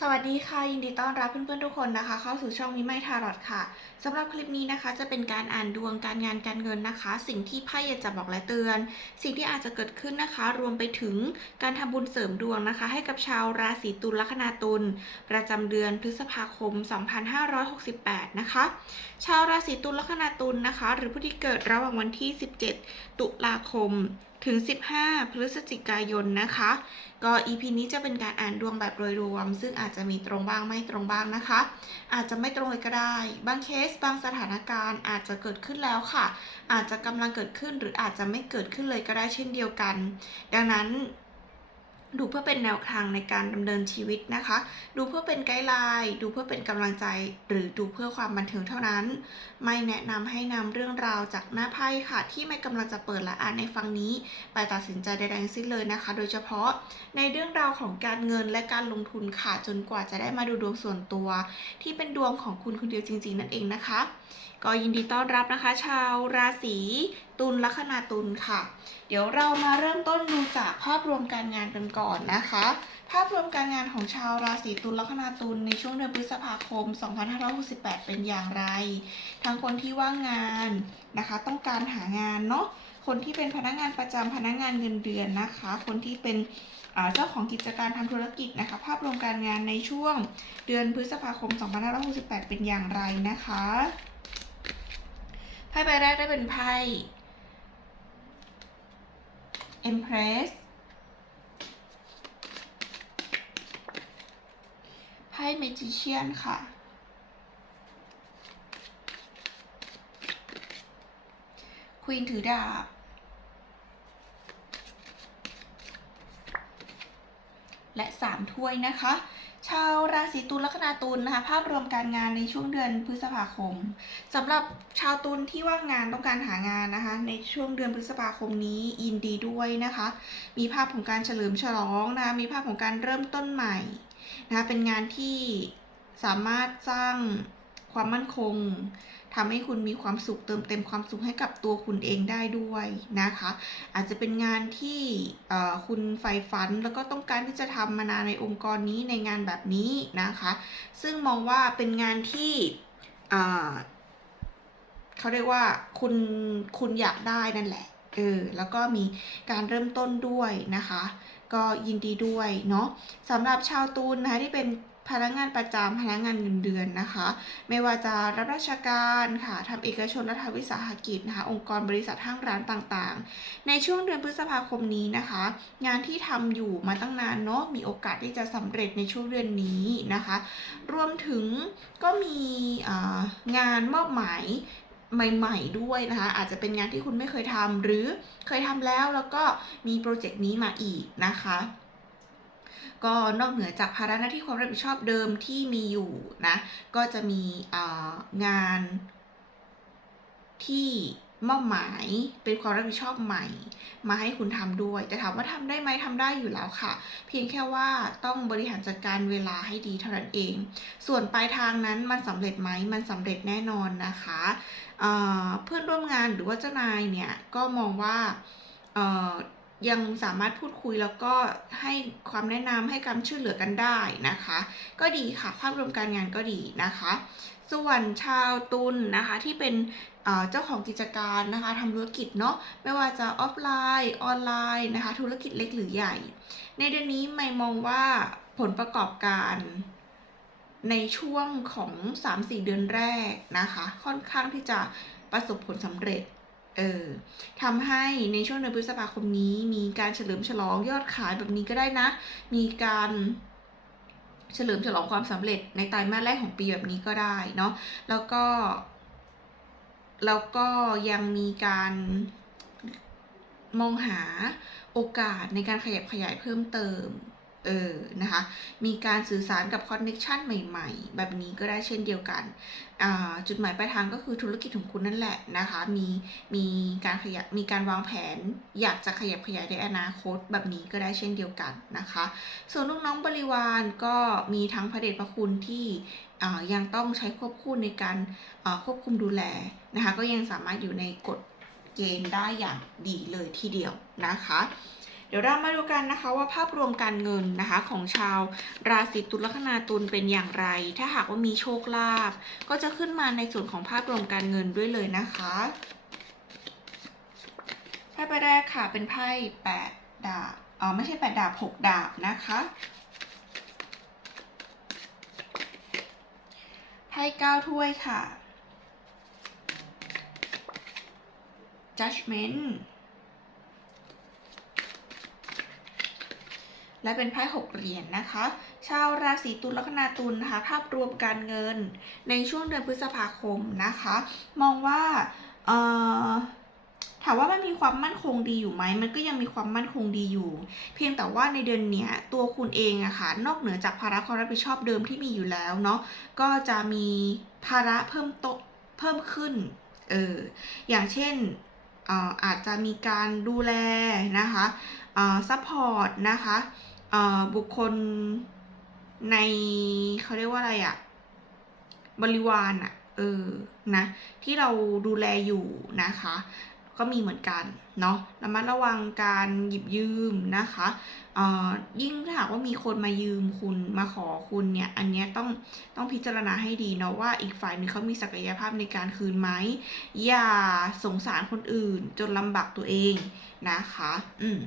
สวัสดีค่ะ ยินดีต้อนรับเพื่อนๆทุกคนนะคะ เข้าสู่ช่องมิไม่ทารอดค่ะสำหรับคลิปนี้นะคะ จะเป็นการอ่านดวงการงานการเงินนะคะ สิ่งที่ไพ่อยากจะบอกและเตือน สิ่งที่อาจจะเกิดขึ้นนะคะ รวมไปถึงการทำบุญเสริมดวงนะคะ ให้กับชาวราศีตุลลัคนาตุลประจำเดือนพฤษภาคม 2568 นะคะ ชาวราศีตุลลัคนาตุลนะคะ หรือผู้ที่เกิดระหว่างวันที่ 17 ตุลาคม ถึง 15 พฤศจิกายนนะคะ ก็ EP นี้จะเป็นการอ่านดวงแบบโดยรวม ซึ่งอาจจะมีตรงบ้างไม่ตรงบ้างนะคะ อาจจะไม่ตรงเลยก็ได้ บางเคสบางสถานการณ์อาจจะเกิดขึ้นแล้วค่ะ อาจจะกำลังเกิดขึ้นหรืออาจจะไม่เกิดขึ้นเลยก็ได้เช่นเดียวกัน ดังนั้น ดูเพื่อเป็นแนวทางในการดำเนินชีวิตนะคะ ดูเพื่อเป็นไกด์ไลน์ ดูเพื่อเป็นกำลังใจ หรือดูเพื่อความบันเทิงเท่านั้น ไม่แนะนำให้นำเรื่องราวจากหน้าไพ่ค่ะ ที่ไม่กำลังจะเปิดและอ่านในฟังนี้ ไปตัดสินใจใดๆทั้งสิ้นเลยนะคะ โดยเฉพาะในเรื่องราวของการเงินและการลงทุนค่ะ จนกว่าจะได้มาดูดวงส่วนตัว ที่เป็นดวงของคุณคนเดียวจริง ๆ นั่นเองนะคะ ก็ยินดีต้อนรับนะคะ ชาวราศีตุลลัคนาตุลค่ะ เดี๋ยวเรามาเริ่มต้นดูจากภาพรวมการงานกันก่อนนะคะ ภาพรวมการงานของชาวราศีตุลลัคนาตุลในช่วงเดือนพฤษภาคม 2568 เป็นอย่างไร ทั้งคนที่ว่างงานนะคะ ต้องการหางานเนาะคนที่เป็นพนักงานประจำพนักงานเงินเดือนนะคะ คนที่เป็นเจ้าของกิจการทำธุรกิจนะคะ ภาพรวมการงานในช่วงเดือนพฤษภาคม 2568 เป็นอย่างไรนะคะ ไพ่ใบแรกได้เป็นไพ่ Empress ไพ่ Magician ค่ะ ควีนถือดาบ และสามถ้วยนะคะ ชาวราศีตุลลัคนาตุลนะคะ ภาพรวมการงานในช่วงเดือนพฤษภาคมสำหรับ ชาวตุลที่ว่างงานต้องการหางานนะคะ ในช่วงเดือนพฤษภาคมนี้ยินดีด้วยนะคะ มีภาพของการเฉลิมฉลองนะคะมีภาพของการเริ่มต้นใหม่นะคะเป็นงานที่สามารถสร้างความมั่นคงทำให้คุณมีความสุขเติมเต็มความสุขให้กับตัวคุณเองได้ด้วยนะคะ อาจจะเป็นงานที่คุณใฝ่ฝันแล้วก็ต้องการที่จะทำมานานในองค์กรนี้ในงานแบบนี้นะคะ ซึ่งมองว่าเป็นงานที่ เขาเรียกว่าคุณคุณอยากได้นั่นแหละเออแล้วก็มีการเริ่มต้นด้วยนะคะ ก็ยินดีด้วยเนาะสำหรับชาวตูนนะคะที่เป็นพนักงานประจำพนักงานเงินเดือนนะคะ ไม่ว่าจะรับราชการค่ะทำเอกชนและทำวิสาหกิจนะคะองค์กรบริษัทห้างร้านต่างๆ ในช่วงเดือนพฤษภาคมนี้นะคะ งานที่ทำอยู่มาตั้งนานเนาะมีโอกาสที่จะสำเร็จในช่วงเดือนนี้นะคะ รวมถึงก็มีงานมอบหมาย ใหม่ ๆ ด้วยนะคะ อาจจะเป็นงานที่คุณไม่เคยทำหรือเคยทำแล้วแล้วก็มีโปรเจกต์นี้มาอีกนะคะก็นอกเหนือจากภาระหน้าที่ความรับผิดชอบเดิมที่มีอยู่นะ ก็จะมีงานที่ มอบหมายเป็นความรับผิดชอบใหม่ มาให้คุณทำด้วย แต่ถามว่าทำได้ไหมทำได้อยู่แล้วค่ะ เพียงแค่ว่าต้องบริหารจัดการเวลาให้ดีเท่านั้นเอง ส่วนปลายทางนั้นมันสำเร็จไหมมันสำเร็จแน่นอนนะคะเเพื่อนร่วมงานหรือว่าเจ้านายเนี่ยก็มองว่ายังสามารถพูดคุยแล้วก็ให้ความแนะนำให้การช่วยเหลือกันได้นะคะ ก็ดีค่ะภาพรวมการงานก็ดีนะคะ ส่วนชาวตุลนะคะที่เป็น เจ้าของกิจการนะคะทำธุรกิจเนาะไม่ว่าจะออฟไลน์ออนไลน์นะคะธุรกิจเล็กหรือใหญ่ ในเดือนนี้ไม่มองว่าผลประกอบการในช่วงของ 3-4 เดือนแรกนะคะ ค่อนข้างที่จะประสบผลสำเร็จเออทำให้ในช่วงเดือนพฤษภาคมนี้ มีการเฉลิมฉลองยอดขายแบบนี้ก็ได้นะ มีการเฉลิมฉลองความสำเร็จในไตรมาสแรกของปีแบบนี้ก็ได้เนาะแล้วก็ แล้วก็ยังมีการมองหาโอกาสในการขยับขยายเพิ่มเติม เออ นะคะ มีการสื่อสารกับคอนเน็ชันใหม่ๆ แบบนี้ก็ได้เช่นเดียวกัน จุดหมายปลายทางก็คือธุรกิจของคุณนั่นแหละนะคะ มีมีการขยับมีการวางแผน อยากจะขยับขยายในอนาคตแบบนี้ก็ได้เช่นเดียวกันนะคะ ส่วนลูกน้องบริวารก็มีทั้งพระเดชพระคุณที่ยังต้องใช้ควบคู่ในการควบคุมดูแลนะคะ ก็ยังสามารถอยู่ในกฎเกณฑ์ได้อย่างดีเลยทีเดียวนะคะ ดี๋ยวเรามาดูกันนะคะว่าภาพรวมการเงินนะคะของชาวราศีตุลลัคนาตุลเป็นอย่างไร ถ้าหากว่ามีโชคลาภก็จะขึ้นมาในส่วนของภาพรวมการเงินด้วยเลยนะคะไพ่ใบแรกค่ะเป็นไพ่แปดดาบอ๋อไม่ใช่แปดดาบหกดาบนะคะไพ่เก้าถ้วยค่ะ judgment และเป็นไพ่หกเหรียญนนะคะ ชาวราศีตุลลัคนาตุลนะคะ ภาพรวมการเงินในช่วงเดือนพฤษภาคมนะคะ มองว่าถามว่ามันมีความมั่นคงดีอยู่ไหม มันก็ยังมีความมั่นคงดีอยู่ เพียงแต่ว่าในเดือนเนี้ยตัวคุณเองอะค่ะ นอกเหนือจากภาระความรับผิดชอบเดิมที่มีอยู่แล้วเนาะ ก็จะมีภาระเพิ่มโตเพิ่มขึ้น เออ อย่างเช่นเอ่อาจจะมีการดูแลนะคะซัพพอร์ตนะคะ บุคคลในเขาเรียกว่าอะไรอะบริวารอะเออนะที่เราดูแลอยู่นะคะ ก็มีเหมือนกันเนาะระมัดระวังการหยิบยืมนะคะยิ่งถ้าหากว่ามีคนมายืมคุณมาขอคุณเนี่ย อันเนี้ยต้องต้องพิจารณาให้ดีเนาะว่าอีกฝ่ายหนึงเขามีศักยภาพในการคืนไหมอย่าสงสารคนอื่นจนลำบากตัวเองนะคะ อืม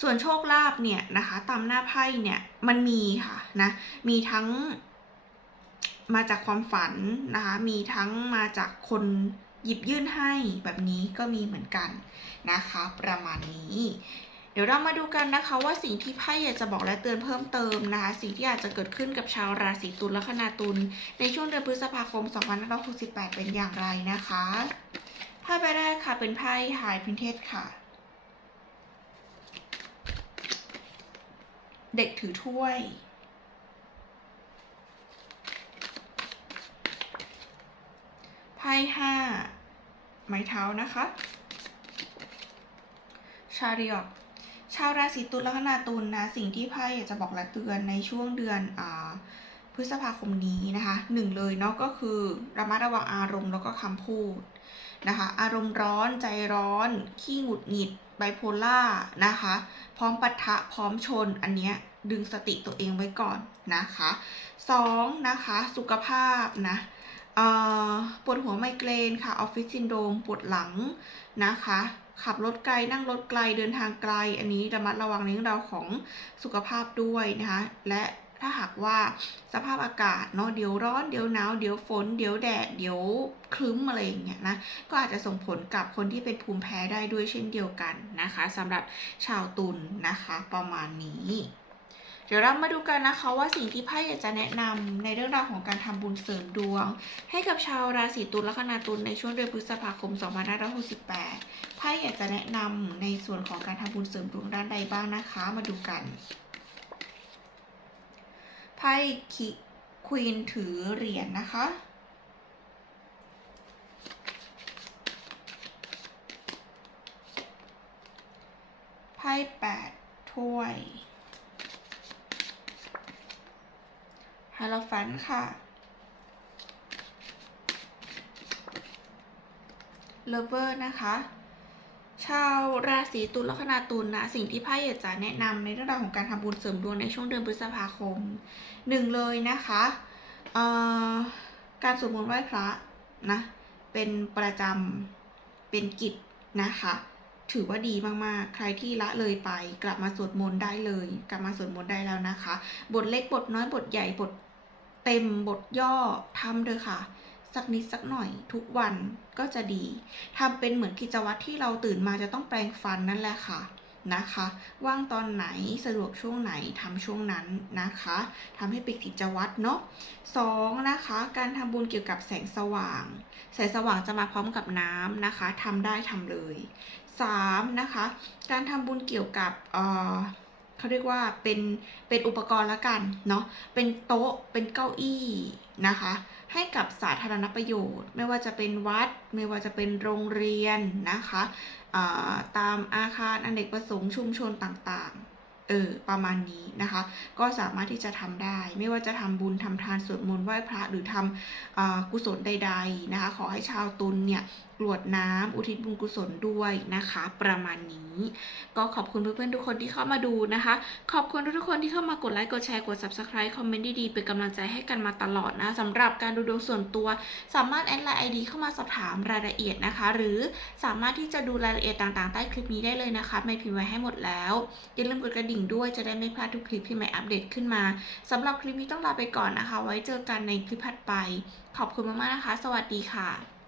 ส่วนโชคลาภเนี่ยนะคะตามหน้าไพ่เนี่ยมันมีค่ะนะมีทั้งมาจากความฝันนะคะมีทั้งมาจากคนหยิบยื่นให้แบบนี้ก็มีเหมือนกันนะคะ ประมาณนี้ เดี๋ยวเรามาดูกันนะคะว่าสิ่งที่ไพ่อยากจะบอกและเตือนเพิ่มเติมนะคะ สิ่งที่อาจจะเกิดขึ้นกับชาวราศีตุลและคนาตุลในช่วงเดือนพฤษภาคม 2568 เป็นอย่างไรนะคะไพ่ใบแรกค่ะเป็นไพ่ High Princess ค่ะ เด็กถือถ้วย ไพ่ห้าไม้เท้านะคะ ชาริอตชาวราศีตุลและคนาตุลนะสิ่งที่ไพ่อยากจะบอกและเตือนในช่วงเดือนอ่าพฤษภาคมนี้นะคะหนึ่งเลยเนาะก็คือระมัดระวังอารมณ์แล้วก็คำพูดนะคะ อารมณ์ร้อนใจร้อน ขี้หงุดหงิด ไบโพล่านะคะ พร้อมปะทะพร้อมชนอันเนี้ยดึงสติตัวเองไว้ก่อนนะคะสองนะคะสุขภาพนะปวดหัวไมเกรนค่ะออฟฟิศซินโดมปวดหลังนะคะ ขับรถไกลนั่งรถไกลเดินทางไกล อันนี้ระมัดระวังในเรื่องราวของสุขภาพด้วยนะคะและ ถ้าหากว่าสภาพอากาศเนาะเดี๋ยวร้อนเดี๋ยวหนาวเดี๋ยวฝนเดี๋ยวแดดเดี๋ยวคลึ้มอะไรอย่างเงี้ยนะก็อาจจะส่งผลกับคนที่เป็นภูมิแพ้ได้ด้วยเช่นเดียวกันนะคะสำหรับชาวตุลนนะคะประมาณนี้เดี๋ยวเรามาดูกันนะคะว่าสิ่งที่ไพ่อยากจะแนะนำในเรื่องราวของการทำบุญเสริมดวง ให้กับชาวราศีตุลและคนาตุลในช่วงเดือนพฤษภาคม 2568 ไพ่อยากจะแนะนำในส่วนของการทำบุญเสริมดวงด้านใดบ้างนะคะ มาดูกัน ไพ่คิควีนถือเหรียญนนะคะ ไพ่แปดถ้วยฮาโลฟันค่ะเลเวอร์นะคะาวราศีตุลละคนาตุลนะ สิ่งที่ไพ่อยากจะแนะนำในเรื่องราวของการทำบุญเสริมดวงในช่วงเดือนพฤษภาคมหนึ่งเลยนะคะการสวดมนต์ไหว้พระนะเป็นประจำเป็นกิจนะคะ ถือว่าดีมากๆ ใครที่ละเลยไป กลับมาสวดมนต์ได้เลย กลับมาสวดมนต์ได้แล้วนะคะ บทเล็กบทน้อยบทใหญ่บทเต็มบทย่อทำเลยค่ะ สักนิดสักหน่อยทุกวันก็จะดีทำเป็นเหมือนกิจวัตรที่เราตื่นมาจะต้องแปรงฟันนั่นแหละค่ะนะคะ ว่างตอนไหนสะดวกช่วงไหนทำช่วงนั้นนะคะทำให้เป็นกิจวัตรเนาะสองนะคะ การทำบุญเกี่ยวกับแสงสว่าง แสงสว่างจะมาพร้อมกับน้ำนะคะทำได้ทำเลยสามนะคะ การทำบุญเกี่ยวกับเอ่อ เขาเรียกว่าเป็นเป็นอุปกรณ์ละกันเนาะเป็นโต๊ะเป็นเก้าอี้นะคะ ให้กับสาธารณประโยชน์ ไม่ว่าจะเป็นวัด ไม่ว่าจะเป็นโรงเรียนนะคะตามอาคารอเนกประสงค์ชุมชนต่างๆ เออประมาณนี้นะคะ ก็สามารถที่จะทำได้ ไม่ว่าจะทำบุญทำทานสวดมนต์ไหว้พระหรือทำอ่ากุศลใด ๆนะคะ ขอให้ชาวตุลเนี่ยกรวดน้ำอุทิศบุญกุศลด้วยนะคะ ประมาณนี้ ก็ขอบคุณเพื่อนๆทุกคนที่เข้ามาดูนะคะ ขอบคุณทุกๆคนที่เข้ามากดไลค์กดแชร์กด subscribe คอมเมนต์ดีๆเป็นกำลังใจให้กันมาตลอดนะสำหรับการดูดวงส่วนตัว สามารถแอดไลน์ ID เข้ามาสอบถามรายละเอียดนะคะ หรือสามารถที่จะดูรายละเอียดต่างๆใต้คลิปนี้ได้เลยนะคะไม่พิมพ์ไว้ให้หมดแล้วอย่าลืมกดกระดิ่งงด้วยจะได้ไม่พลาดทุกคลิปที่ใหม่อัปเดตขึ้นมาสำหรับคลิปนี้ต้องลาไปก่อนนะคะ ไว้เจอกันในคลิปถัดไป ขอบคุณมากๆนะคะ สวัสดีค่ะ